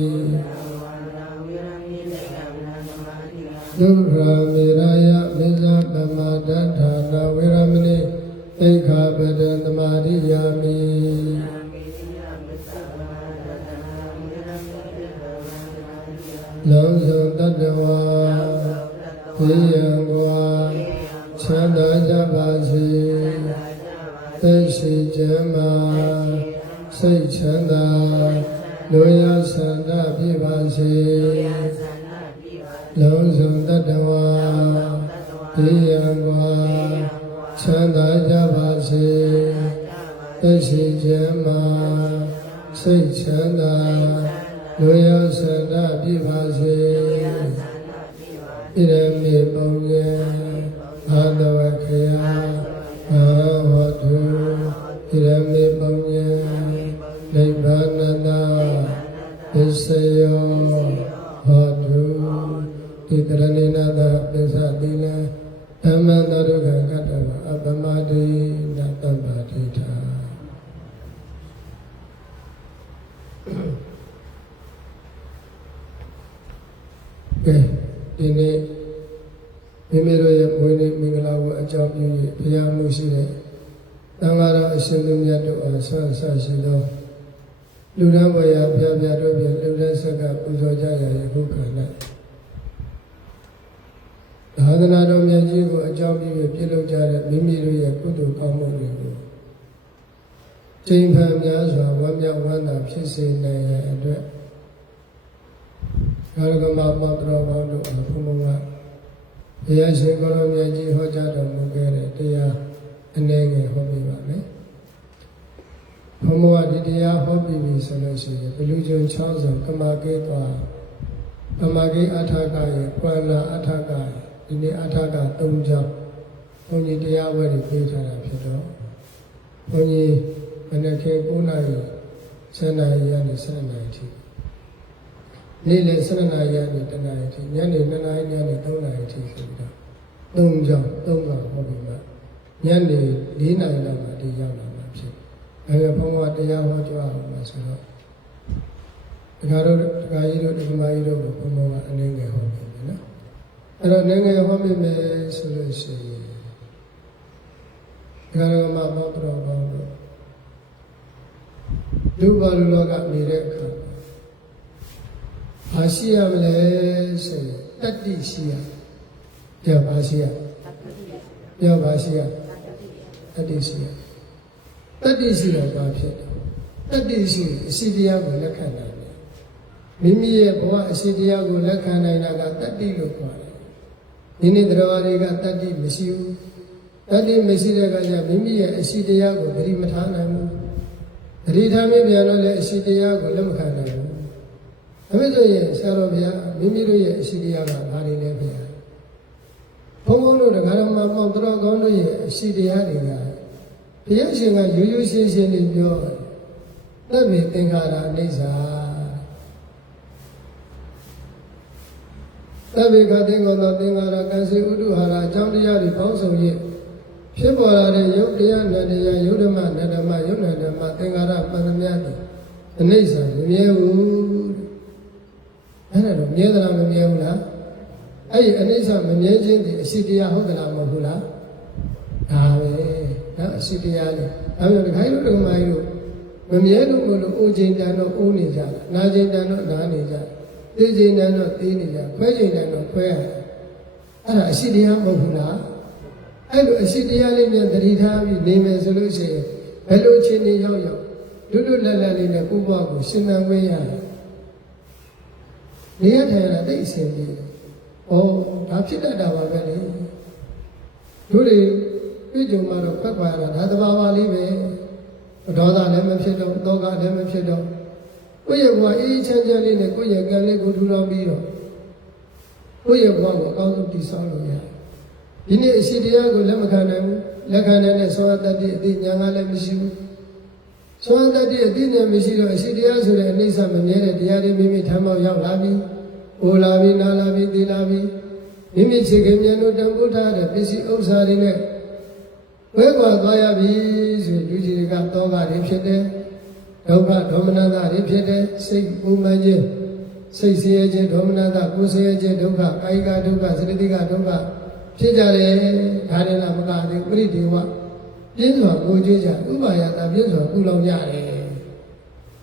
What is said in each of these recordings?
ဒုရမေရယမေဇပမဒဋ္ဌာနာဝေရမဏိသိက္ခာပဒံသမာရိယာမိလုံးစုံတတ္တဝါသိယံကွာချမ်းသာကြပါစေသိရှိကြမှာစိတ်ချမ်းသာ လူရဆန္ဒပြပါစေလုံးစုံတတ္တဝါသိယံကွာချမ်းသာကြပါစေသိရှိကြမှာစိတ်ချမ်းသာလူရဆန္ဒပြပါစေဣရမေပုံညေအာတဝခေယအာဝတုဣရမေ တရဏိနာတပစ္စတိလဓမ္မတရုကကတ္တဝအပမတိနတ္တပါတိထာကဲဒီနေ့မိမိတို့ရဲ့ဘဝနေ့မင်္ဂလာကိုအကြောင်းပြု၍ဘုရားမှုရှိတဲ့တန်ဃာတော်အရှင်သူမြတ်တို့အားဆွမ်းဆက်ရှိသောလူရန်ဘဝရဘုရားပြတို့ဖြင့်လူလက်ဆက်ကပူဇော်ကြရယခုခါ၌ သာသနာတော်မြတ်ကြီးကိုအကြောင်းပြု၍ပြုလုပ်ကြတဲ့မိမိတို့ရဲ့ကုသိုလ်ကောင်းမှုတွေကိုချိန်ဖန်များစွာဝမ်းမြောက်ဝမ်းသာဖြစ်စေနိုင်ရန်အတွက်ကာရကမမတတော်ကောင်းတို့အားဘုံဘုံကဘုရားရှင်ကိုရောမြတ်ကြီးဟောကြားတော်မူခဲ့တဲ့တရားအနေငယ်ဟောပြပါမယ်။ဘုံဘုံကဒီတရားဟောပြီးပြီဆိုလို့ရှိရင်ဘလူကျုံ6ဆောင်ကမာကေသွားကမာကေအထာကရဲ့ကွာလာအထာကရဲ့ ဒီနေ့အထာက3ကြောင်းဘုန်းကြီးတရားဝဲတွေပြေးထားတာဖြစ်တော့ဘုန်းကြီးမနက်ခင်း9နာရီ7နာရီကနေ7နာရီထိနေ့လယ်7နာရီကနေ10နာရီထိညနေ2နာရီညနေ3နာရီထိဆိုပြီးတော့3ကြောင်း3ပါဟောပြီးမှညနေ4နာရီလောက်မှဒီရောက်လာမှာဖြစ်အဲဒါဘုန်းကတရားဟောကြားအောင်မှာဆိုတော့တခါတော့တခါကြီးတို့တခါမကြီးတို့ကိုဘုန်းဘုန်းကအနည်းငယ်ဟောပြီးမယ်နော် အဲ့တော့နည်းငယ်ဟောပြီးမယ်ဆိုလို့ရှိရင်ဒကာရမဘောတော်ကောင်းတို့ဒုဘာလူလောကနေတဲ့အခါဘာရှိရမလဲဆိုရင်တတ္တိရှိရပြောပါရှိရပြောပါရှိရတတ္တိရှိရတတ္တိရှိတော့ဘာဖြစ်လဲတတ္တိရှိရင်အစီတရားကိုလက်ခံနိုင်တယ်မိမိရဲ့ဘဝအစီတရားကိုလက်ခံနိုင်တာကတတ္တိလို့ခေါ်တယ် ဒီနေ့တရားတွေကတတ္တိမရှိဘူးတတ္တိမရှိတဲ့အခါကျမိမိရဲ့အစီတရားကိုဂရိမထားနိုင်ဘူးဂရိထားမိပြန်တော့လည်းအစီတရားကိုလက်မခံနိုင်ဘူးဒါပေမဲ့ဆိုရင်ဆရာတော်ဘုရားမိမိတို့ရဲ့အရှိတရားကဘာတွေလဲဘုရားဘုန်းဘုန်းတို့တရားတော်မှာပေါ့တော်ကောင်းတို့ရဲ့အရှိတရားတွေကဘုရားရှင်ကရိုးရိုးရှင်းရှင်းလေးပြောတယ်သဗ္ဗေသင်္ခါရအိဋ္ဌာ သဗ္ဗေခတိကောသောသင်္ခါရကံစေဥဒ္ဓဟာရအကြောင်းတရားတွေပေါင်းစုံ၍ဖြစ်ပေါ်လာတဲ့ယုတ်တရားနတ်တရားယုတ်ဓမ္မနတ်ဓမ္မယုတ်နတ်ဓမ္မသင်္ခါရပန္နမြတ်တွေအနိစ္စမမြဲဘူးအဲ့ဒါတော့မြဲသလားမမြဲဘူးလားအဲ့ဒီအနိစ္စမမြဲခြင်းဒီအရှိတရားဟုတ်သလားမဟုတ်ဘူးလားဒါပဲနော်အရှိတရားလေအဲ့ဒါတခိုင်းလို့တက္ကမကြီးတို့မမြဲလို့မလို့အိုချိန်တန်တော့အိုးနေကြတာနာချိန်တန်တော့နားနေကြ သိချိန်တန်တော့သိနေကြခွဲချိန်တန်တော့ခွဲရတယ်အဲ့ဒါအရှိတရားမဟုတ်ဘူးလားအဲ့လိုအရှိတရားလေးနဲ့တတိထားပြီးနေမယ်ဆိုလို့ရှိရင်ဘယ်လိုအချိန်တွေရောက်ရောက်လွတ်လွတ်လပ်လပ်လေးနဲ့ကိုယ့်ဘဝကိုရှင်းသန်ခွင့်ရတယ်နေရထိုင်ရတာတိတ်အဆင်ပြေတယ်။ဩဒါဖြစ်တတ်တာပါပဲလေ။တို့တွေပြည့်ကြုံမှာတော့ဖက်ခွာရတာဒါသဘာဝလေးပဲ။ဒေါသလည်းမဖြစ်တော့တောကလည်းမဖြစ်တော့ ကိုယ့်ရဲ့ဘဝအေးချမ်းချမ်းလေးနဲ့ကိုယ့်ရဲ့ကံလေးကိုထူထောင်ပြီးတော့ကိုယ့်ရဲ့ဘဝကိုအကောင်းဆုံးတည်ဆောက်လို့ရတယ်။ဒီနေ့အရှိတရားကိုလက်မခံနိုင်ဘူး။လက်ခံနိုင်တဲ့သောတတ္တိအသိဉာဏ်ကလည်းမရှိဘူး။သောတတ္တိအသိဉာဏ်မရှိတော့အရှိတရားဆိုတဲ့အနိစ္စမမြဲတဲ့တရားတွေမိမိထမ်းပေါက်ရောက်လာပြီ။အိုလာပြီနာလာပြီသိလာပြီမိမိခြေခင်မြန်တို့တန်ဖိုးထားတဲ့ပစ္စည်းဥစ္စာတွေနဲ့ဝဲကွာသွားရပြီဆိုလူကြီးတွေကတောကတွေဖြစ်တယ် ဒုက္ခဒေါမနတာတွေဖြစ်တယ်စိတ်ပူမှန်ခြင်းစိတ်ဆင်းရဲခြင်းဒေါမနတကိုယ်ဆင်းရဲခြင်းဒုက္ခကာယကဒုက္ခစေတသိကဒုက္ခဖြစ်ကြတယ်ဒါရဏမကတိပရိဒေဝပြင်းစွာကိုကြွေးကြဥပါယတာပြင်းစွာကုလောင်ကြတယ်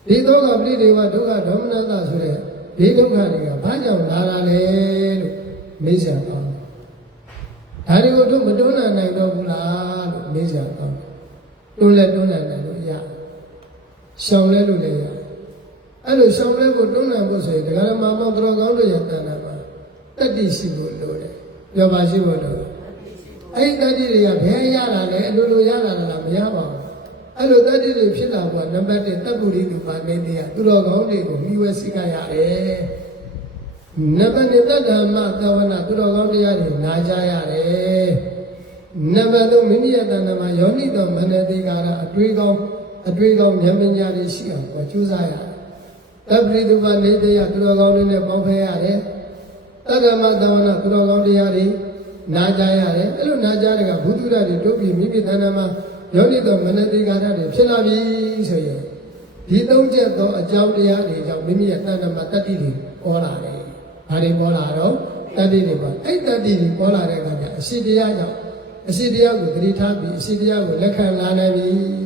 ဒီတော့ကပရိဒေဝဒုက္ခဒေါမနတဆိုတဲ့ဒီဒုက္ခတွေကဘာကြောင့်လာတာလဲလို့မေးကြပါဒါတွေကိုတို့မတွန်းနိုင်တော့ဘူးလားလို့မေးကြပါတွန်းလဲတွန်းနိုင်တယ်လို့ ရရှောင်လဲလို့လည်းရအဲ့လိုရှောင်လဲကိုတွန်းနိုင်ဖို့ဆိုရင်ဒကာရမမောင်တော်ကောင်းတို့ရဲ့တဏ္ဍာမှာတတ္တိရှိဖို့လိုတယ်ပြောပါရှိဖို့လိုတယ်အဲ့ဒီတတ္တိတွေကဘယ်ရတာလဲအလိုလိုရတာလားမရပါဘူးအဲ့လိုတတ္တိတွေဖြစ်တာကနံပါတ်1တပ်ပုရိသုပါနေတရားသူတော်ကောင်းတွေကိုမိဝဲစိကရတယ်နံပါတ်2တတ္တမသဝနာသူတော်ကောင်းတရားတွေနာကြရတယ်နံပါတ်3မိမိရဲ့တဏ္ဍာမှာယောနိတော်မနတိကာရအတွေးကောင်း အတွေးကောင်းဉာဏ်ပညာတွေရှိအောင်ကိုကြိုးစားရတယ်တပ္ပိတုပနေတရားသူတော်ကောင်းတွေနဲ့ပေါင်းဖက်ရတယ်တတ္တမသဝနာသူတော်ကောင်းတရားတွေနာကြရတယ်အဲ့လိုနာကြတဲ့ကဘုသူရတွေတို့ပြီးမိမိတဏ္ဍာမှာယောနိတော်မနတိကာရတွေဖြစ်လာပြီဆိုရင်ဒီသုံးချက်သောအကြောင်းတရားတွေကြောင့်မိမိရဲ့တဏ္ဍာမှာတတ္တိတွေပေါ်လာတယ်။ဘာတွေပေါ်လာတော့တတ္တိတွေပေါ်အဲ့တတ္တိတွေပေါ်လာတဲ့အခါကျအရှိတရားကြောင့်အရှိတရားကိုသတိထားပြီးအရှိတရားကိုလက်ခံလာနိုင်ပြီ။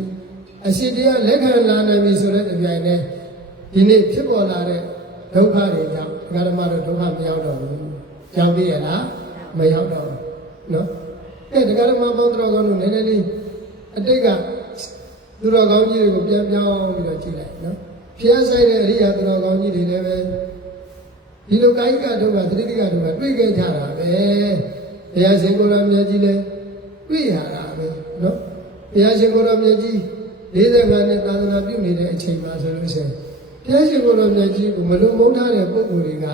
အရှိတရားလက်ခံလာနိုင်ပြီဆိုတဲ့ကြိုင်နဲ့ဒီနေ့ဖြစ်ပေါ်လာတဲ့ဒုက္ခတွေကြောင့်ဒကာဓမ္မတို့ဒုက္ခမရောက်တော့ဘူး။ကြောက်သေးရလားမရောက်တော့ဘူးနော်။အဲဒကာဓမ္မပေါင်းတော်ကောင်းတို့နည်းနည်းလေးအတိတ်ကသူတော်ကောင်းကြီးတွေကိုပြန်ပြောင်းပြီးတော့ကြည့်လိုက်နော်။ဖျက်ဆိုင်တဲ့အရိယာသူတော်ကောင်းကြီးတွေလည်းပဲဒီလိုကာယကဒုက္ခသတိတိကဒုက္ခတွေ့ခဲ့ကြတာပဲ။တရားရှင်ကိုယ်တော်မြတ်ကြီးလည်းတွေ့ရတာပဲနော်။တရားရှင်ကိုယ်တော်မြတ်ကြီး 45နှစ်သာသနာပြုနေတဲ့အချိန်မှာဆိုလို့ရှိရင်တရားရှင်ကိုယ်တော်မြတ်ကြီးကိုမလုံမုန်းထားတဲ့ပုဂ္ဂိုလ်တွေက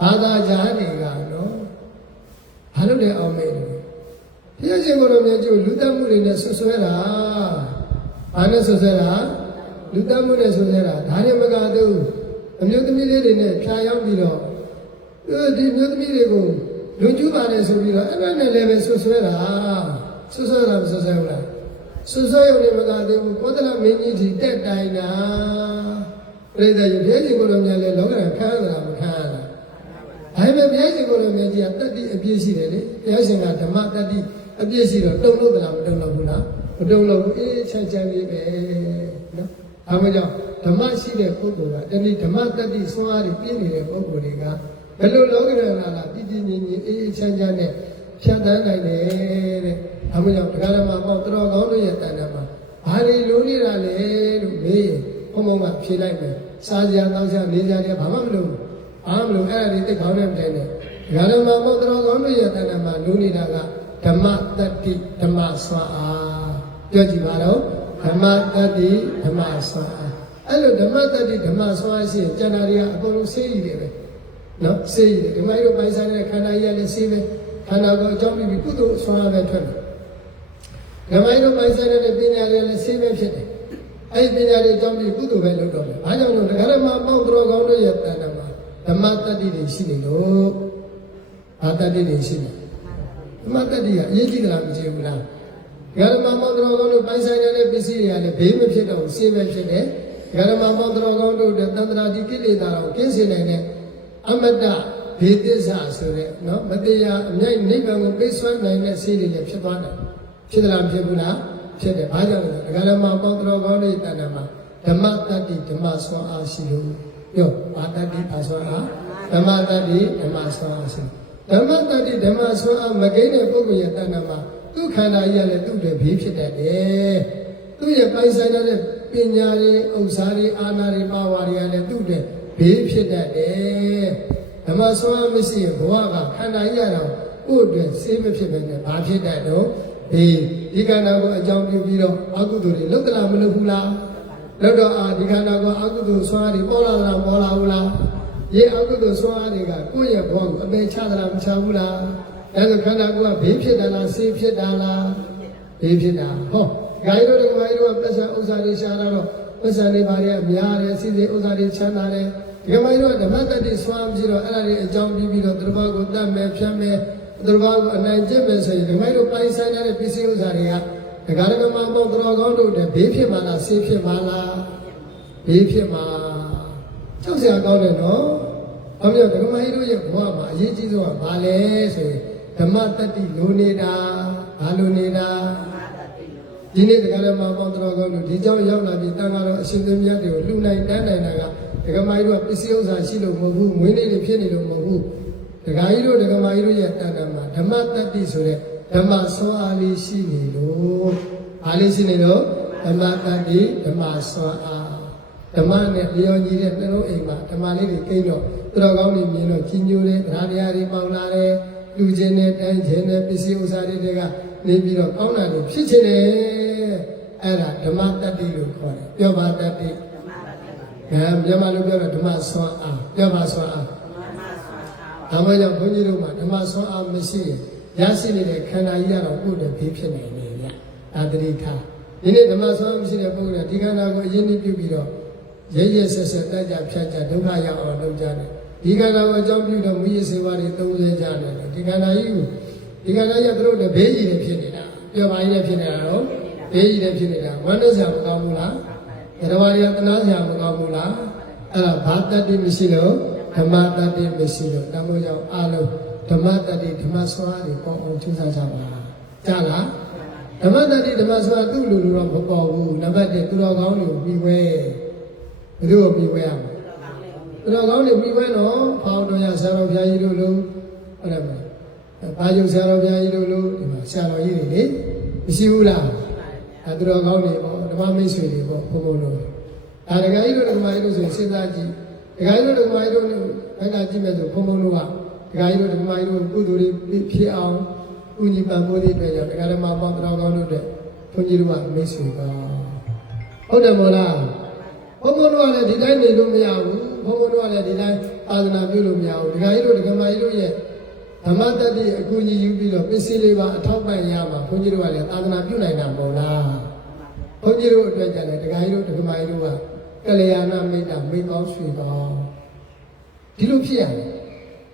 ဘာသာကြားတွေကနော်ဘာလို့လဲအောင်မေးတယ်ဘုရားရှင်ကိုယ်တော်မြတ်ကြီးကိုလူတက်မှုတွေနဲ့ဆွဆွဲတာဘာနဲ့ဆွဆွဲတာလူတက်မှုနဲ့ဆွဆွဲတာဒါနဲ့မကသေးဘူးအမျိုးသမီးလေးတွေနဲ့ဖြာရောက်ပြီးတော့ဒီမျိုးသမီးတွေကိုလူကျူးပါတယ်ဆိုပြီးတော့အဲ့ဒါနဲ့လည်းပဲဆွဆွဲတာဆွဆွဲတာမဆွဆွဲဘူးလား ဆွဆွဲရုံနဲ့မကသေးဘူးကောသလမင်းကြီးဒီတက်တိုင်တာပြိတ္တရုပ်ဘုရားရှင်ကိုယ်တော်မြတ်လည်းလောကရန်ခံရတာမခံရတာဒါပေမဲ့ဘုရားရှင်ကိုယ်တော်မြတ်ကြီးကတတ္တိအပြည့်ရှိတယ်လေဘုရားရှင်ကဓမ္မတတ္တိအပြည့်ရှိတော့တုံလို့သလားမတုံလို့ဘူးလားမတုံလို့ဘူးအေးချမ်းချမ်းလေးပဲနော်အဲမှာကြောင့်ဓမ္မရှိတဲ့ပုဂ္ဂိုလ်ကတဏှိဓမ္မတတ္တိဆွမ်းအားတွေပြည့်နေတဲ့ပုဂ္ဂိုလ်တွေကဘယ်လိုလောကရဏလာပြည့်ပြည့်ငြိမ်ငြိမ်အေးအေးချမ်းချမ်းနဲ့ ဖြတ်သန်းနိုင်တယ်တဲ့အဲမှာကြောင့်တရားဓမ္မပေါ့တော်ကောင်းတို့ရဲ့တဏ္ဍာမှာဘာတွေလိုနေတာလဲလို့မေးရင်ဘုံဘုံကဖြေလိုက်မယ်စားကြတောင်းကြနေကြတယ်ဘာမှမလုပ်ဘူးဘာမှမလုပ်အဲ့ဒါတွေသိခေါင်းနဲ့မတိုင်းနဲ့တရားဓမ္မပေါ့တော်ကောင်းတို့ရဲ့တဏ္ဍာမှာလိုနေတာကဓမ္မတတ္တိဓမ္မဆွမ်းအားပြောကြည့်ပါတော့ဓမ္မတတ္တိဓမ္မဆွမ်းအားအဲ့လိုဓမ္မတတ္တိဓမ္မဆွမ်းအားရှိရင်ကျန်တာတွေကအကုန်လုံးစေးရည်တွေပဲနော်စေးရည်ဓမ္မရုပ်ပိုင်ဆိုင်တဲ့ခန္ဓာကြီးကလည်းစေးပဲ ခန္ဓာကိုအကြောင်းပြီးကုသိုလ်ဆွမ်းအားပဲထွက်တယ်ဓမ္မရုပ်ပိုင်ဆိုင်တဲ့ပညာတွေလည်းစေးပဲဖြစ်တယ်အဲ့ဒီပညာတွေအကြောင်းပြီးကုသိုလ်ပဲလုပ်တော့တယ်ဘာကြောင့်လဲဒကာရမပေါင်းတော်ကောင်းတို့ရဲ့တဏ္ဍာမှာဓမ္မတတ္တိတွေရှိနေလို့ဘာတတ္တိတွေရှိနေဓမ္မတတ္တိကအရေးကြီးသလားမကြီးဘူးလားဂရမမောင်တော်ကောင်းတို့ပိုင်ဆိုင်တဲ့ပစ္စည်းတွေကလည်းဘေးမဖြစ်တော့ဆေးပဲဖြစ်တယ်ဂရမမောင်တော်ကောင်းတို့တဲ့တန္တရာတိကိလေသာကိုကင်းစင်နိုင်တဲ့အမတ္တ ဘေသစ္စာဆိုတဲ့နော်မတရားအမြိုက်နိဗ္ဗာန်ကိုပိတ်ဆွမ်းနိုင်တဲ့ဆေးတွေလည်းဖြစ်သွားတယ်ဖြစ်သလားမဖြစ်ဘူးလားဖြစ်တယ်ဘာကြောင့်လဲဂရမမောင်တော်ကောင်းတို့တဏ္ဍမှာဓမ္မတတ္တိဓမ္မဆွမ်းအားရှိလို့ပြောဘာတတ္တိဘာဆွမ်းအားဓမ္မတတ္တိဓမ္မဆွမ်းအားရှိဓမ္မတတ္တိဓမ္မဆွမ်းအားမကိန်းတဲ့ပုဂ္ဂိုလ်ရဲ့တဏ္ဍမှာသူ့ခန္ဓာကြီးကလည်းသူ့တွေဘေးဖြစ်တတ်တယ်။သူ့ရဲ့ပိုင်ဆိုင်တဲ့ပညာတွေဥစ္စာတွေအာဏာတွေပါဝါတွေကလည်းသူ့တွေဘေးဖြစ်တတ်တယ်။ ဓမ္မဆွမ်းမရှိရင်ဘဝကခန္ဓာကြီးရတော့ကိုယ့်အတွက်ဆေးမဖြစ်ဘဲနဲ့ဘာဖြစ်တတ်တော့ဒီဒီခန္ဓာကိုအကြောင်းပြုပြီးတော့အကုသိုလ်တွေလုပ်သလားမလုပ်ဘူးလား။လုပ်တော့အာဒီခန္ဓာကိုအကုသိုလ်ဆွမ်းတွေပေါ်လာသလားပေါ်လာဘူးလား။ဒီအကုသိုလ်ဆွမ်းတွေကကိုယ့်ရဲ့ဘဝကိုအပေချသလားမချဘူးလား။အဲဒါခန္ဓာကိုယ်ကဘေးဖြစ်တယ်လားဆေးဖြစ်တာလားဘေးဖြစ်တာဟောဂိုင်းတို့ကဂိုင်းတို့ကပတ်စံဥစ္စာတွေရှာတာတော့ပတ်စံတွေပါရများတယ်စီစီဥစ္စာတွေချမ်းသာတယ် ဒီကမိုင်းတို့ကဓမ္မတတ္တိဆွမ်းပြီးတော့အဲ့ဒါတွေအကြောင်းပြီးပြီးတော့သူတစ်ပါးကိုတတ်မယ်ဖြတ်မယ်သူတစ်ပါးကိုအနိုင်ကျင့်မယ်ဆိုရင်ဒီကမိုင်းတို့ပိုင်ဆိုင်တဲ့ပစ္စည်းဥစ္စာတွေကဒကာရကမပေါင်းတော်ကောင်းတို့တဲ့ဘေးဖြစ်မှာလားဆေးဖြစ်မှာလားဘေးဖြစ်မှာကြောက်စရာကောင်းတယ်နော်ဘာဖြစ်လို့ဓမ္မကြီးတို့ရဲ့ဘဝမှာအရေးကြီးဆုံးကဘာလဲဆိုရင်ဓမ္မတတ္တိလိုနေတာဘာလိုနေတာဒီနေ့တက္ကရာမပေါင်းတော်ကောင်းတို့ဒီကြောင့်ရောက်လာပြီးတန်ခါတော်အရှင်သမြတ်တွေကိုလှူနိုင်တန်းနိုင်တာက ဒကမာကြီးတို့ကပစ္စည်းဥစ္စာရှိလို့မဟုတ်ဘူးမွေးနေ့တွေဖြစ်နေလို့မဟုတ်ဘူးဒကာကြီးတို့ဒကမာကြီးတို့ရဲ့တန်ခါမှာဓမ္မတတ္တိဆိုတဲ့ဓမ္မဆွမ်းအားလေးရှိနေလို့အားလေးရှိနေလို့ဓမ္မတတ္တိဓမ္မဆွမ်းအားဓမ္မနဲ့လျော်ညီတဲ့နှလုံးအိမ်မှာဓမ္မလေးတွေကိန်းတော့သူတော်ကောင်းတွေမြင်တော့ကြီးညိုတယ်တရားတရားတွေပေါင်းလာတယ်လူချင်းနဲ့တိုင်းချင်းနဲ့ပစ္စည်းဥစ္စာတွေတွေကနေပြီးတော့ကောင်းတာတွေဖြစ်ချင်တယ်အဲ့ဒါဓမ္မတတ္တိလို့ခေါ်တယ်ပြောပါတတ္တိ အဲမြန်မာလိုပြောတော့ဓမ္မဆွမ်းအားပြောပါဆွမ်းအားဒါမှကြောင့်ဘုန်းကြီးတို့မှာဓမ္မဆွမ်းအားမရှိရင်ရရှိနေတဲ့ခန္ဓာကြီးကတော့ကိုယ်တည်းဘေးဖြစ်နေတယ်ဗျအာတတိထားဒီနေ့ဓမ္မဆွမ်းအားမရှိတဲ့ပုဂ္ဂိုလ်ကဒီခန္ဓာကိုအရင်နေ့ပြုပြီးတော့ရရဆက်ဆက်တက်ကြဖြတ်ကြဒုက္ခရောက်အောင်လုပ်ကြတယ်ဒီကံတော်အကြောင်းပြုတော့မူရစေဝါတွေသုံးဆကြတယ်ဒီကံတော်ကြီးကိုဒီကံတော်ကြီးကသူတို့တဘေးကြီးတွေဖြစ်နေတာပြောပါရင်ဖြစ်နေတာတော့ဘေးကြီးတွေဖြစ်နေတာဝမ်းနဲ့စရာမကောင်းဘူးလား ဓမ္မရီကတနာစရာမကောင်းဘူးလားအဲ့ဒါဘာတတ္တိမရှိလို့ဓမ္မတတ္တိမရှိလို့တမို့ကြောင့်အလုံးဓမ္မတတ္တိဓမ္မစွာတွေပေါ်အောင်ကျူးစားကြပါကြားလားဓမ္မတတ္တိဓမ္မစွာသူ့လူလူတော့မပေါ်ဘူးနံပါတ်1သူတော်ကောင်းတွေကိုပြီးဝဲဘယ်သူ့ကိုပြီးဝဲရမလဲဘယ်တော့ကောင်းနေပြီးဝဲတော့ဖောင်းတော်ရဆရာတော်ဘုရားကြီးတို့လို့ဟုတ်တယ်မလားဘာယုံဆရာတော်ဘုရားကြီးတို့လို့ဒီမှာဆရာတော်ကြီးတွေလေမရှိဘူးလားအဲသူတော်ကောင်းတွေပေါ့ ဓမ္မမိတ်ဆွေတွေပေါ့ဘုံဘုံတို့ဒါဒကာကြီးတို့ဓမ္မကြီးတို့ဆိုစဉ်းစားကြည့်ဒကာကြီးတို့ဓမ္မကြီးတို့ဘက်ကကြည့်မဲ့ဆိုဘုံဘုံတို့ကဒကာကြီးတို့ဓမ္မကြီးတို့ကုသိုလ်တွေဖြစ်အောင်ကုညီပံပိုးတဲ့အတွက်ကြောင့်ဒကာဓမ္မပေါင်းတော်ကောင်းတို့အတွက်ဘုန်းကြီးတို့ကမိတ်ဆွေပါဟုတ်တယ်မို့လားဘုံဘုံတို့ကလည်းဒီတိုင်းနေလို့မရဘူးဘုံဘုံတို့ကလည်းဒီတိုင်းအာသနာပြုလို့မရဘူးဒကာကြီးတို့ဒကာမကြီးတို့ရဲ့ဓမ္မတတ္တိအကူကြီးယူပြီးတော့ပစ္စည်းလေးပါအထောက်ပံ့ရမှာဘုန်းကြီးတို့ကလည်းအာသနာပြုနိုင်တာမဟုတ်လား ဘုန်းကြီးတို့အတွက်ကြတယ်ဒကာကြီးတို့ဒကာမကြီးတို့ကကလျာဏမိတ်တာမိကောင်းရွှေကောင်းဒီလိုဖြစ်ရတယ်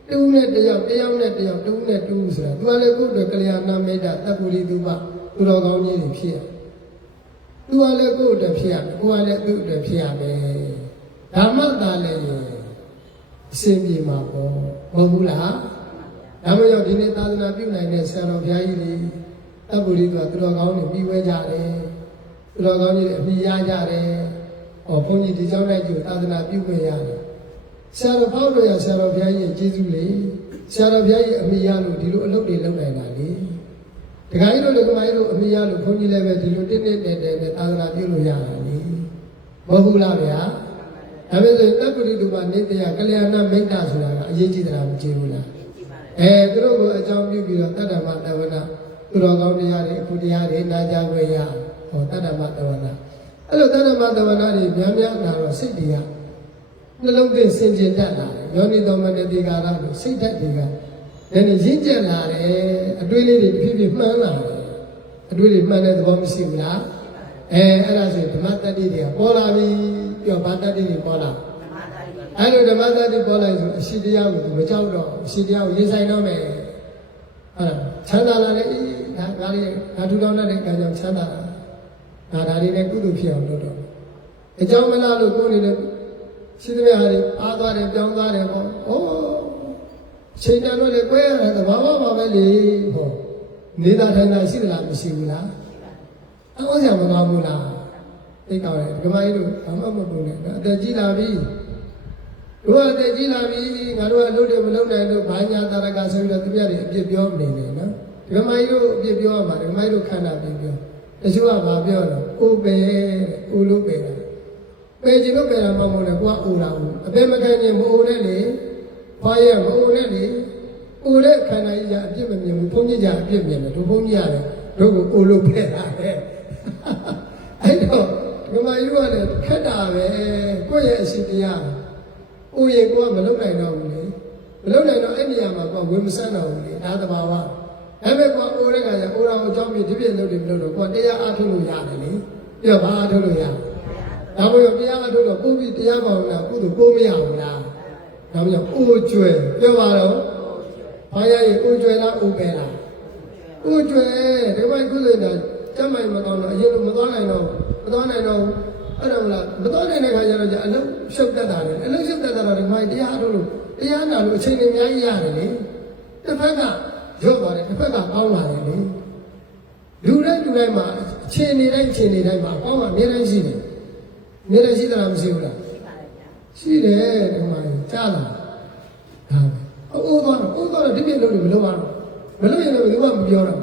တူနဲ့တယောက်တယောက်နဲ့တယောက်တူနဲ့တူဆိုတာသူကလည်းကိုယ့်အတွက်ကလျာဏမိတ်တာတပ်ပူလီသူမသူတော်ကောင်းကြီးတွေဖြစ်ရတယ်သူကလည်းကိုယ့်အတွက်ဖြစ်ရမယ်ကိုယ်ကလည်းသူ့အတွက်ဖြစ်ရမယ်ဓမ္မတာလည်းအစဉ်ပြေမှာပေါ့မဟုတ်ဘူးလားဒါမှမဟုတ်ဒီနေ့သာသနာပြုနိုင်တဲ့ဆရာတော်ဘုရားကြီးတွေတပ်ပုရိသသူတော်ကောင်းတွေပြီးဝဲကြတယ်သူ တော်ကောင်းကြီးတွေအမိရကြတယ်ဟောဘုန်းကြီးဒီကြောင့်လိုက်ကြသာသနာပြုခွင့်ရတယ်ဆရာတော်ဖောက်တော်ရဆရာတော်ဘုရားကြီးရဲ့ကျေးဇူးလေဆရာတော်ဘုရားကြီးအမိရလို့ဒီလိုအလုပ်တွေလုပ်နိုင်တာလေဒကာကြီးတို့ဒကာမကြီးတို့အမိရလို့ဘုန်းကြီးလည်းပဲဒီလိုတင်းတင်းတဲတဲနဲ့သာသနာပြုလို့ရတာလေမဟုတ်ဘူးလားဗျာဒါပေမဲ့တပ်ပုရိတုပါနေတရားကလျာဏမိတ်တာဆိုတာကအရေးကြီးတာမကြည့်ဘူးလားအဲသူတို့ကိုအကြောင်းပြုပြီးတော့တတ္တမတဝနာသူတော်ကောင်းတရားတွေအခုတရားတွေနာကြခွင့်ရ ဟောတတ္တမတဝနာအဲ့လိုတတ္တမတဝနာတွေများများလာတော့စိတ်တရားနှလုံးသွင်းစင်ကြယ်တတ်လာတယ်ယောနိတော်မနတိကာရလို့စိတ်ဓာတ်တွေကနည်းနည်းရင့်ကျက်လာတယ်အတွေးလေးတွေတစ်ဖြည်းဖြည်းမှန်းလာတယ်အတွေးတွေမှန်းတဲ့သဘောမရှိဘူးလားအဲအဲ့ဒါဆိုဓမ္မတတ္တိတွေကပေါ်လာပြီပြောဘာတတ္တိတွေပေါ်လာအဲ့လိုဓမ္မတတ္တိပေါ်လာဆိုအရှိတရားကိုမကြောက်တော့အရှိတရားကိုရင်ဆိုင်တော့မယ်ဟုတ်လားချမ်းသာလာတယ်အေးဒါဒါလေးဒါထူထောင်တဲ့ကံကြောင့်ချမ်းသာလာ ဒါဒါလေးနဲ့ကုသိုလ်ဖြစ်အောင်လုပ်တော့အကြောင်းမလားလို့ကိုယ်နေတဲ့ရှိသမျှဟာတွေအားသွားတယ်ပြောင်းသွားတယ်ပေါ့ဩချိန်တန်တော့လေကွဲရတယ်သဘာဝပါပဲလေဟောနေတာထိုင်တာရှိသလားမရှိဘူးလားအဝဆရာမကောင်းဘူးလားသိကောင်းတယ်ဒီကမကြီးတို့ဘာမှမပုံနဲ့အသက်ကြီးလာပြီတို့အသက်ကြီးလာပြီငါတို့အလုပ်တွေမလုပ်နိုင်လို့ဘာညာတာရကဆိုပြီးတော့သူပြတယ်အပြစ်ပြောမနေနဲ့နော်ဒီကမကြီးတို့အပြစ်ပြောရမှာဒီကမကြီးတို့ခန္ဓာပြပြော တချို့ကဘာပြောတော့အိုပဲအိုလို့ပဲတာပဲချင်လို့ပဲတာမဟုတ်နဲ့ကိုကအိုလာဘူးအပေမခံရင်မအိုနဲ့လေ။ဘာရဲ့မအိုနဲ့လေ။အိုတဲ့ခန္ဓာကြီးကအပြစ်မမြင်ဘူး။ဘုန်းကြီးကအပြစ်မြင်တယ်။တို့ဘုန်းကြီးရတယ်။တို့ကိုအိုလို့ဖဲ့တာပဲ။အဲ့တော့ဒီမှာယူကလည်းခက်တာပဲ။ကိုယ့်ရဲ့အရှင်တရား။အိုရင်ကိုကမလုပ်နိုင်တော့ဘူးလေ။မလုပ်နိုင်တော့အဲ့နေရာမှာကိုကဝင်မဆန်းတော့ဘူးလေ။ဒါသဘာဝ။ ဒါပေမဲ့ကိုအိုတဲ့ခါကျအိုတာကိုကြောင်းပြီးဒီပြည့်လုပ်တယ်မလုပ်တော့ကိုကတရားအားထုတ်လို့ရတယ်လေ။ပြောဘာအားထုတ်လို့ရလဲ။ဒါမှမဟုတ်တရားအားထုတ်တော့ကိုပြီးတရားပါလို့လားကုသိုလ်ကိုမရဘူးလား။နောက်ပြီးတော့အိုကျွယ်ပြောပါတော့ဘာရည်အိုကျွယ်လားအိုပဲလားအိုကျွယ်ဒီဘက်ကုသိုလ်တော့ကျမ်းမိုင်မကောင်းတော့အရင်လိုမသွားနိုင်တော့မသွားနိုင်တော့အဲ့တော့မလားမတော်နိုင်တဲ့ခါကျတော့じゃအလုံးရှုပ်တတ်တာလေအလုံးရှုပ်တတ်တာတော့ဒီမှာတရားထုတ်လို့တရားနာလို့အချိန်တွေအများကြီးရတယ်လေတစ်ဖက်က ရော့ပါတယ်တစ်ဖက်ကကောင်းလာတယ်လေလူတိုင်းလူတိုင်းမှာအချိန်နေတိုင်းအချိန်နေတိုင်းမှာကောင်းတာအများတိုင်းရှိတယ်အများတိုင်းရှိတာမရှိဘူးလားရှိတယ်ဒီမှာကြားလာဒါပဲအိုးသွားတော့အိုးသွားတော့ဒီပြည့်လို့မလုပ်ရတော့မလုပ်ရင်လည်းဘယ်သူမှမပြောတော့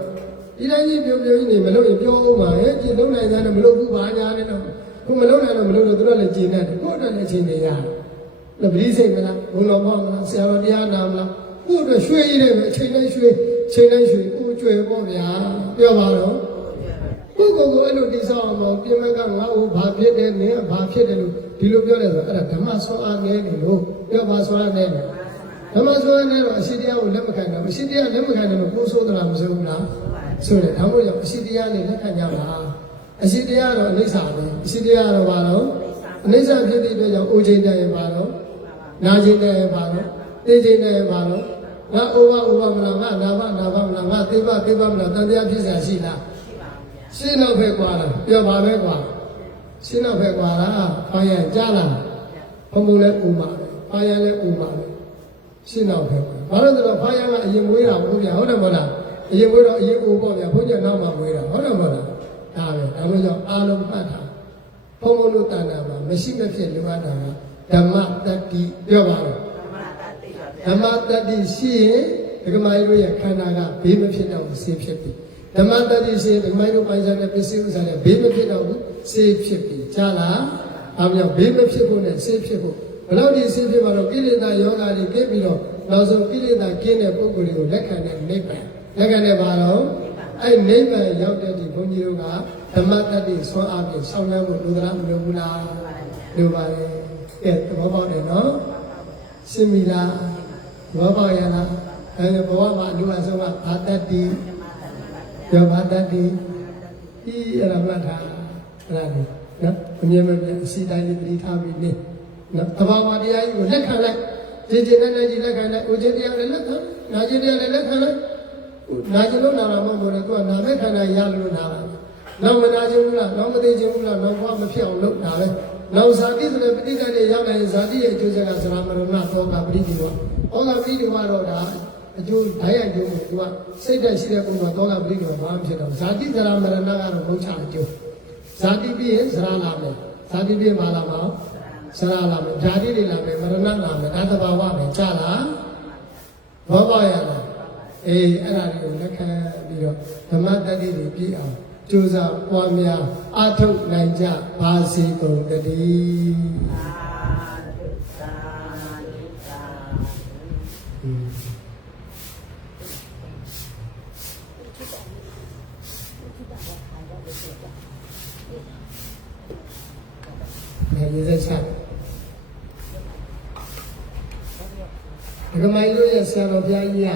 ဒီတိုင်းကြီးပြောပြောကြီးနေမလုပ်ရင်ပြောအောင်ပါရဲ့ကြည်လုံးနိုင်တယ်မလုပ်ဘူးဘာညာနဲ့တော့ခုမလုပ်နိုင်တော့မလုပ်တော့သူတို့လည်းကြည်နေတယ်ကိုယ့်အတွက်လည်းအချိန်နေရတယ်လည်းပရိစိတ်မလားဘုံတော်ပေါ့မလားဆရာတော်တရားနာမလား ကိုယ့်အတွက်ရွှေရည်တယ်ပဲအချိန်တိုင်းရွှေချိန်တိုင်းရွှေကိုကျွယ်ပေါ့ဗျာပြောပါတော့ကိုယ်ကိုယ်ကိုအဲ့လိုတိဆောက်အောင်မဟုတ်ပြင်မဲ့ကငါ့ကိုဘာဖြစ်တယ်နင်းကဘာဖြစ်တယ်လို့ဒီလိုပြောတယ်ဆိုတော့အဲ့ဒါဓမ္မဆွမ်းအားနည်းနေလို့ပြောပါဆွမ်းအားနည်းတယ်ဓမ္မဆွမ်းအားနည်းတော့အရှိတရားကိုလက်မခံတော့အရှိတရားလက်မခံတော့ကိုယ်ဆိုးသလားမဆိုးဘူးလားဆိုတယ်ဒါမို့ကြောင့်အရှိတရားနဲ့လက်ခံကြပါအရှိတရားတော့အနိစ္စပဲအရှိတရားတော့ဘာလို့အနိစ္စဖြစ်တဲ့အတွက်ကြောင့်အိုချိန်တည်းရင်ဘာလို့နာချိန်တည်းရင်ဘာလို့သိချိန်တည်းရင်ဘာလို့ ငါအိုဘအိုဘမလားငါနာဘနာဘမလားငါသိဘသိဘမလားတန်တရားဖြစ်စရာရှိလားရှင်းတော့ဖက်ကွာလားပြောပါပဲကွာရှင်းတော့ဖက်ကွာလားဘာရကြားလားဘုံဘုံလဲဥမာပဲဘာရလဲဥမာပဲရှင်းတော့ဖက်ကွာဘာလို့လဲဆိုတော့ဘာရကအရင်မွေးတာဘုရားဟုတ်တယ်မဟုတ်လားအရင်မွေးတော့အရင်အိုပေါ့ဗျာဘုရားနောက်မှမွေးတာဟုတ်တယ်မဟုတ်လားဒါပဲဒါလို့ကြောင့်အာလုံးမှတ်တာဘုံဘုံတို့တဏ္ဍာမှာမရှိမဖြစ်လိုအပ်တာကဓမ္မတတ္တိပြောပါတော့ ဓမ္မတတ္တိရှိရင်ဒကမာကြီးတို့ရဲ့ခန္ဓာကဘေးမဖြစ်တော့ဘူးဆေးဖြစ်ပြီဓမ္မတတိရှိဒီမိုင်းတို့ပိုင်ဆိုင်တဲ့ပစ္စည်းဥစ္စာတွေဘေးမဖြစ်တော့ဘူးဆေးဖြစ်ပြီကြားလားအားပြောဘေးမဖြစ်ဖို့နဲ့ဆေးဖြစ်ဖို့ဘလို့ဒီဆေးဖြစ်မှာတော့ကိလေသာယောဂါတွေကင်းပြီးတော့နောက်ဆုံးကိလေသာကင်းတဲ့ပုဂ္ဂိုလ်တွေကိုလက်ခံတဲ့နိဗ္ဗာန်လက်ခံတဲ့ဘာလို့အဲ့နိဗ္ဗာန်ရောက်တဲ့ဒီဘုန်းကြီးတို့ကဓမ္မတတိဆွမ်းအားဖြင့်ဆောင်းရမ်းဖို့လူသားမလိုဘူးလားလိုပါလေကဲသဘောပေါက်တယ်နော်ရှင်းပြီလားသ ဘောပေါက်ရလားအဲဘဝမှာလူအဆုံးကဘာတတိယောဂတတ္တိဤအဲ့ဒါမှတ်ထားအဲ့ဒါကိုနော်အမြဲမပြတ်အစီတိုင်းလေးတည်ထားပြီးနေနော်သဘာဝတရားကြီးကိုလက်ခံလိုက်ကြည်ကြည်နဲ့နဲ့ကြီးလက်ခံလိုက်ဦးခြင်းတရားလည်းလက်ခံနာခြင်းတရားလည်းလက်ခံလိုက်နာခြင်းလို့နာမှာမဟုတ်ဘူးလေသူကနာမဲ့ခန္ဓာရလို့နာပါနောက်မနာခြင်းဘူးလားနောက်မသိခြင်းဘူးလားနောက်ဘာမဖြစ်အောင်လုပ်တာပဲ နောက်ဇာတိဆိုတဲ့ပဋိသန္ဓေရောက်လာရင်ဇာတိရဲ့အကျိုးဆက်ကသရမရဏသောကပဋိဒီဝဩဃပဋိဒီဝတော့ဒါအကျိုးဓာတ်ရိုက်ကျိုးကိုသူကစိတ်တက်ရှိတဲ့ပုံမှာသောကပဋိဒီဝဘာမှဖြစ်တော့ဇာတိသရမရဏကတော့မုတ်ချအကျိုးဇာတိပြီးရင်ဇရာလာမယ်ဇာတိပြီးမှလာမှာဇရာလာမယ်ဓာတိတွေလာမယ်မရဏလာမယ်ဒါသဘာဝပဲကြာလားဘောပါရလားအေးအဲ့ဒါတွေကိုလက်ခံပြီးတော့ဓမ္မတတိတွေပြည့်အောင် ကြိုးစားပွားများအထုတ်နိုင်ကြပါစေကုန်တည်းငါရေးစချဒကမိုင်းတို့ရဲ့ဆရာတော်ဘုရားကြီးက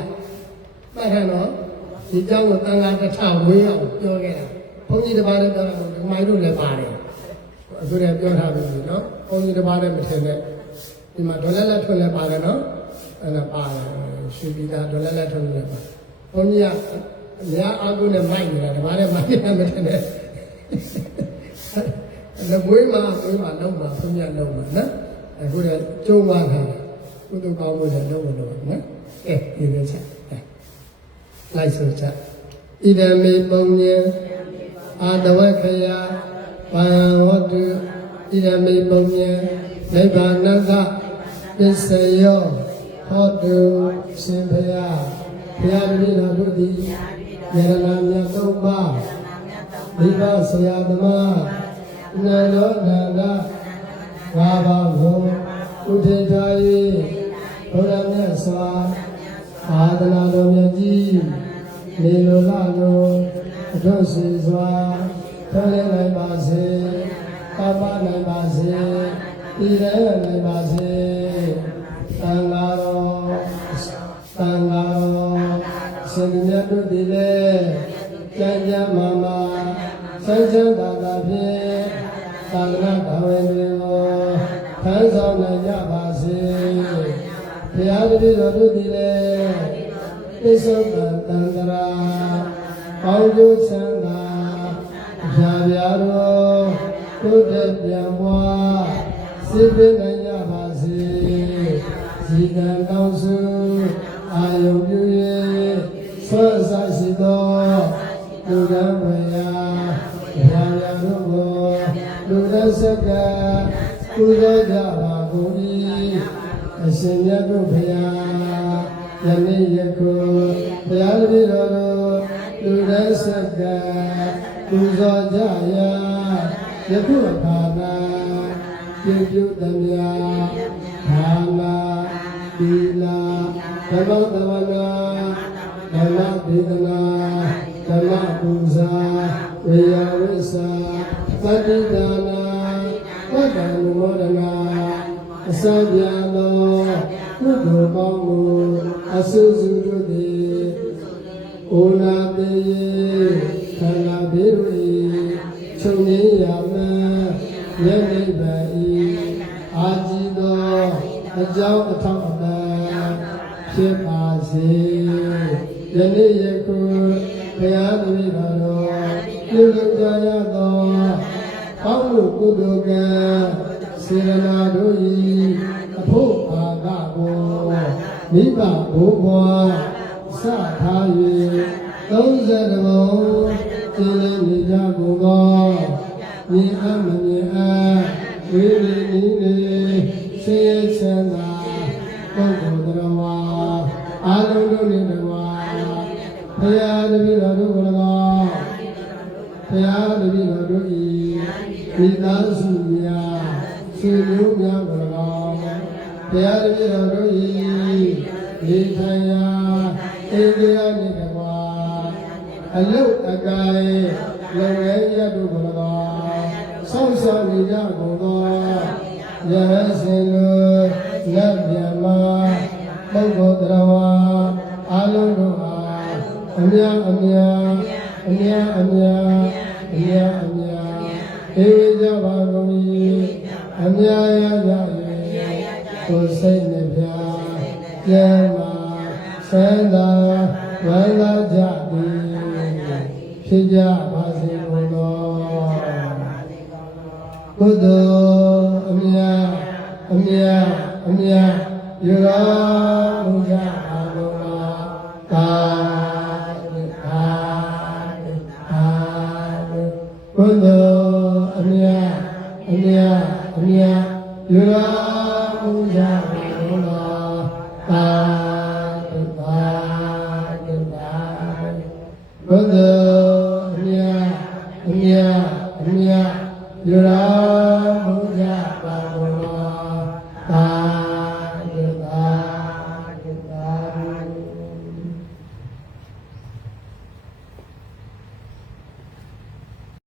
မှတ်ထားတော့ဒီเจ้าကိုတန်ခါတစ်ထဝေးအောင်ပြောခဲ့တာ ဘုန်းကြီးတစ်ပါးလည်းပြောတာဒကမိုင်းတို့လည်းပါတယ်အခုလည်းပြောထားပြီနော်ဘုန်းကြီးတစ်ပါးလည်းမထင်နဲ့ဒီမှာဒေါ်လက်လက်ထွန်းလည်းပါတယ်နော်အဲ့ဒါပါတယ်ရွှေပြည်သားဒေါ်လက်လက်ထွန်းလည်းပါဘုန်းကြီးကအများအားကိုးနဲ့မိုက်နေတာဒီမှာလည်းမိုက်နေမထင်နဲ့လက်ဝေးမှာဝေးမှာလုံးမှာဘုရားလုံးမှာနော်အခုလည်းကျုံးသွားတာကုသိုလ်ကောင်းမှုလည်းလုံးမလို့နော်အဲဒီလိုချက်အဲလိုက်ဆိုချက်ဣဒံမေပုံညံ အာတဝခယဘာဟောတုဣဒံမေပုံညံနိဗ္ဗာနကပစ္စယောဟောတုရှင်ဘုရားဘုရားတပည့်တော်တို့သည်ယရနာမြတ်သုံးပါးမိဘဆရာသမားနန္ဒောနန္ဒငါးပါးကိုဥထေထား၍ဘုရားမြတ်စွာအာသနာတော်မြတ်ကြီးနေလိုလာလို အထွတ်စီစွာထောက်လဲနိုင်ပါစေကာမနိုင်ပါစေဤရဲနိုင်ပါစေသံဃာတော်သံဃာတော်ရှင်မြတ်တို့သည်လည်းကြံ့ကြံ့မာမာဆန်းချမ်းသာသာဖြင့်သာသနာတော်ဝင်တွေကိုထမ်းဆောင်နိုင်ကြပါစေဘုရားတပည့်တော်တို့သည်လည်းသစ္စာတန်တန္တရာ ပေါင်းကျိုးချမ်းသာဖြာပြာတော်ကိုယ်တည်းပြန်ပွားစိတ်ပင်နိုင်ကြပါစေဇီကံကောင်းစုအာယုပြု၍ဆွတ်ဆရှိသောလူရန်ဝေယဘာယာတို့ကိုလူရစကကုသိုလ်ကြပါကုန်၏အရှင်မြတ်တို့ဖရာယနေ့ယခုဘုရားတပည့်တော်တို့ လူရစကကုသိုလ်ကြရာယခုအခါ၌ပြုပြုသမျှဘာနာဒီလာဓမ္မသဝနာဓမ္မဒေသနာဓမ္မပူဇာဝေယဝိစာပฏิဒါနာဝတ္တံမောဒနာအစပြာသောကုသိုလ်ကောင်းမှုအဆုစုတို့သည် ဩနာတိခန္ဓာဘေးတို့၏ချုပ်ငြိမ်းရာမယနေ့ပါ၏အာကြည်သောအကြောင်းအထောက်အပံ့ဖြစ်ပါစေယနေ့ယခုဘုရားတပည့်တော်တို့ပြုလုပ်ကြရသောကောင်းမှုကုသိုလ်ကံစေရနာတို့၏အဖို့အာကကိုမိဘဘိုးဘွား စထား၍သုံးဆယ်တဘုံကျင်းလည်နေကြကုန်သောမြင်အမမြင်အဝိရိနိနေဆေးချမ်းသာပုဂ္ဂိုလ်တော်ဝါအာလုံးတို့နှင့်တဝါဘုရားတပည့်တော်တို့ကို၎င်းဘုရားတပည့်တော်တို့၏မိသားစုများဆွေမျိုးများကို၎င်းဘုရားတပည့်တော်တို့၏နေထိုင်ရာ အိန္ဒိယနှင့်တဝါအလုတ်အကိုင်လုံငယ်ရတို့ကို၎င်းဆောင်းဆောင်နေကြကုန်သောယဟန်စင်လိုလက်မြမပုဂ္ဂိုလ်တော်ဝါအလုံးတို့အားအမြအမြအမြအမြအမြအမြဧဝကြပါကုန်၏အမြရကြ၏ကိုယ်စိတ်နှပြကျမ်းမာ ဆန္ဒဝန္တာကြသည်ဖြစ်ကြပါစေကုန်သောကုသိုလ်အမြအမြအမြယူတော်မူကြ